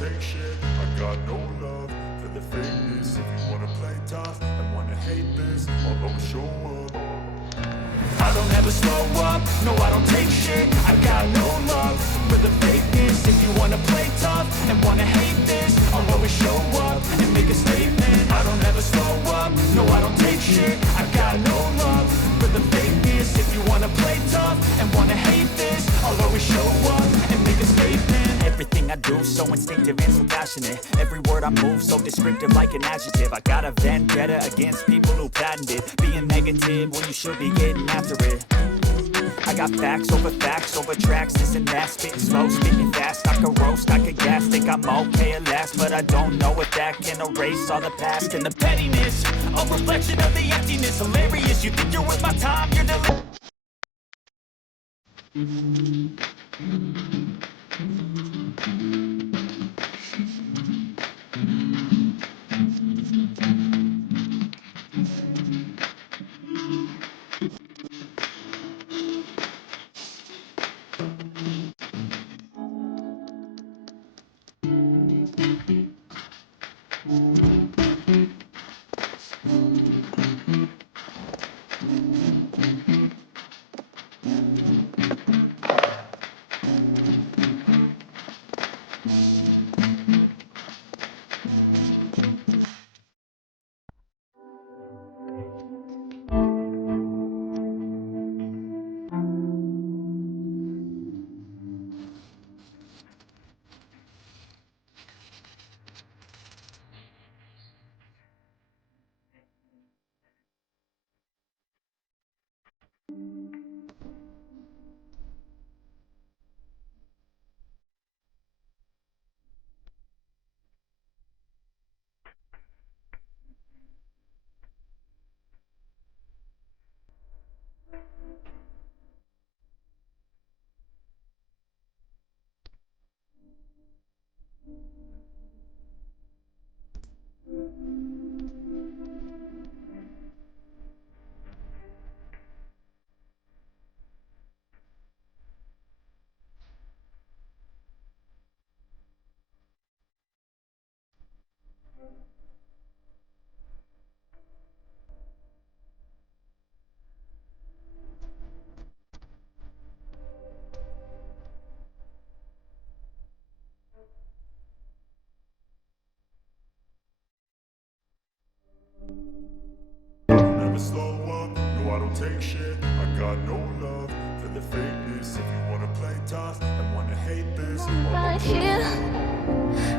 take shit, I got no love for the fakeness. If you wanna play tough and wanna hate this, I'll always show up. I don't ever slow up, no I don't take shit. I got no love for the fakeness. If you wanna play tough and wanna hate this, I'll always show up and make a statement. I don't ever slow up, no I don't take shit. I got no love for the fakeness. If you wanna play tough and wanna hate this, I'll always show up and make a statement. Everything I do so instinctive and so passionate. Every word I move so descriptive like an adjective. I got a vendetta against people who patented being negative when you should be getting after it. I got facts over tracks, this and that. Spitting slow, spitting fast, I could roast, I could gas. Think I'm okay at last, but I don't know if that can erase all the past. And the pettiness, a reflection of the emptiness. Hilarious, you think you're worth my time, you're delirious. Slow up, no I don't take shit. I got no love for the fakeness. If you wanna play tough and wanna hate this, right here,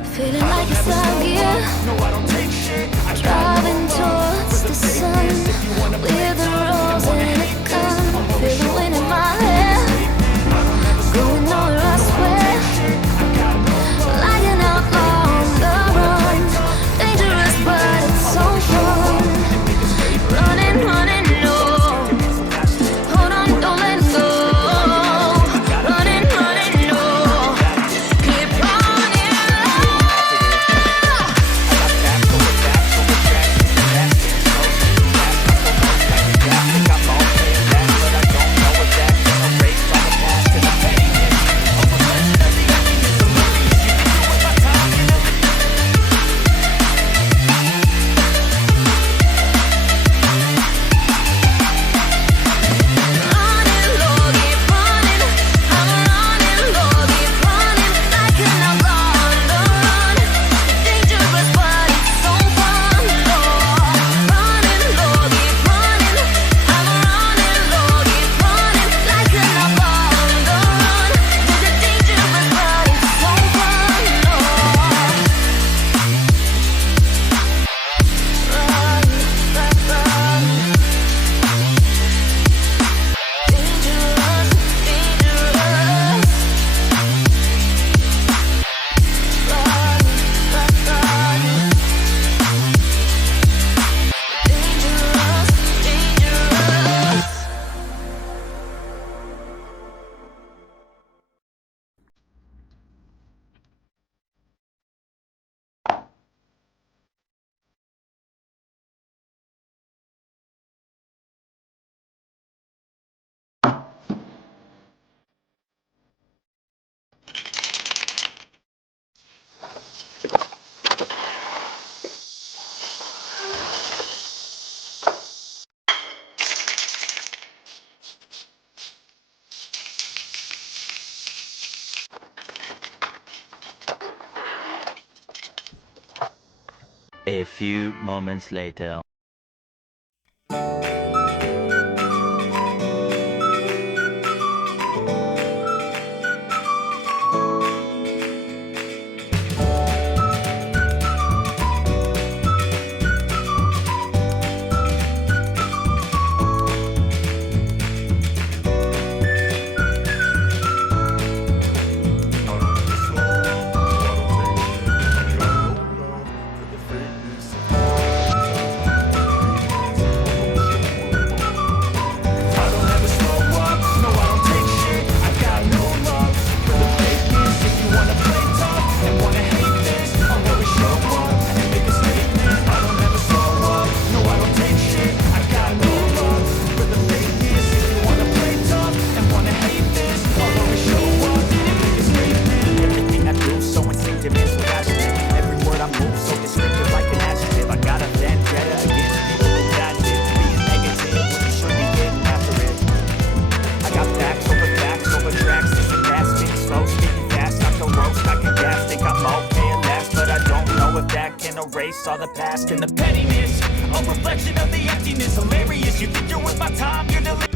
feeling like it's out here. No I don't take shit. I Driving towards the sun with a rose and a gun. Feel the wind in my hair, going nowhere I swear. Like an outlaw on the run, dangerous but it's so fun. Running, running low. Hold on, don't let go. Running, running low. Keep running low. A few moments later. All the past and the pettiness, a reflection of the emptiness. Hilarious, you think you're worth my time, you're delirious.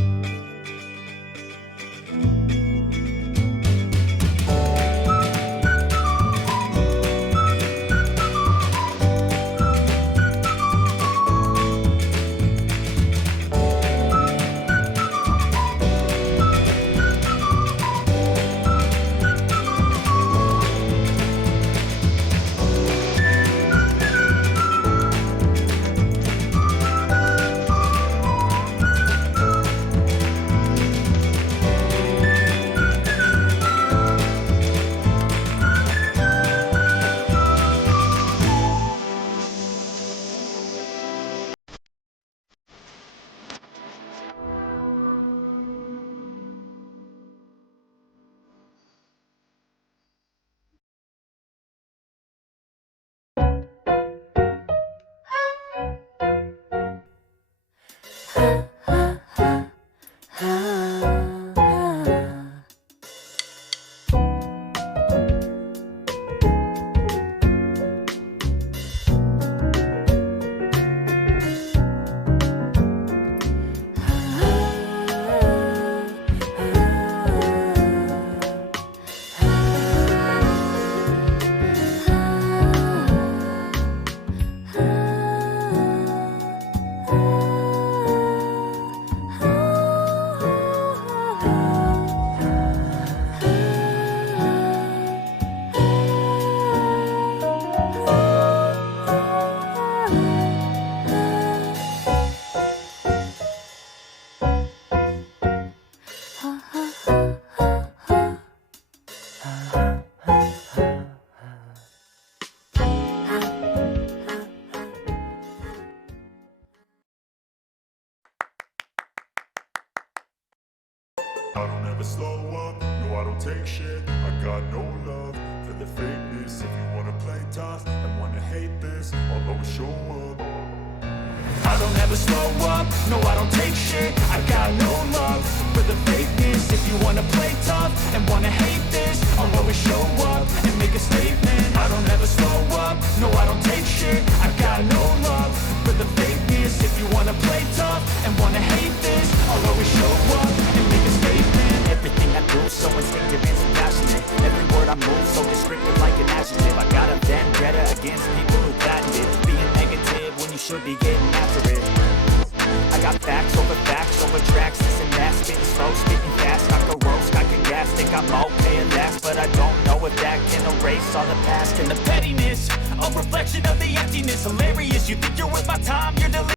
I don't ever slow up, no I don't take shit. I got no love for the fakeness. If you wanna play tough and wanna hate this, I'll always show up. I don't ever slow up, no I don't take shit. I got no love for the fakeness. If you wanna play tough and wanna hate this, I'll always show up and make a statement. I don't ever slow up, no I don't take shit. I got no love for the fakeness. If you wanna play tough and wanna hate this, I'll always show up and make a statement. Everything I do so instinctive and so passionate. Every word I move so descriptive like an adjective. I got a vendetta against people who patented being negative when you should be getting after it. I got facts over tracks, this and that. Spitting slow, spitting fast, I go roast, I can gas. Think I'm okay at last, but I don't know if that can erase all the past and the pettiness. A reflection of the emptiness, hilarious. You think you're worth my time, you're delirious.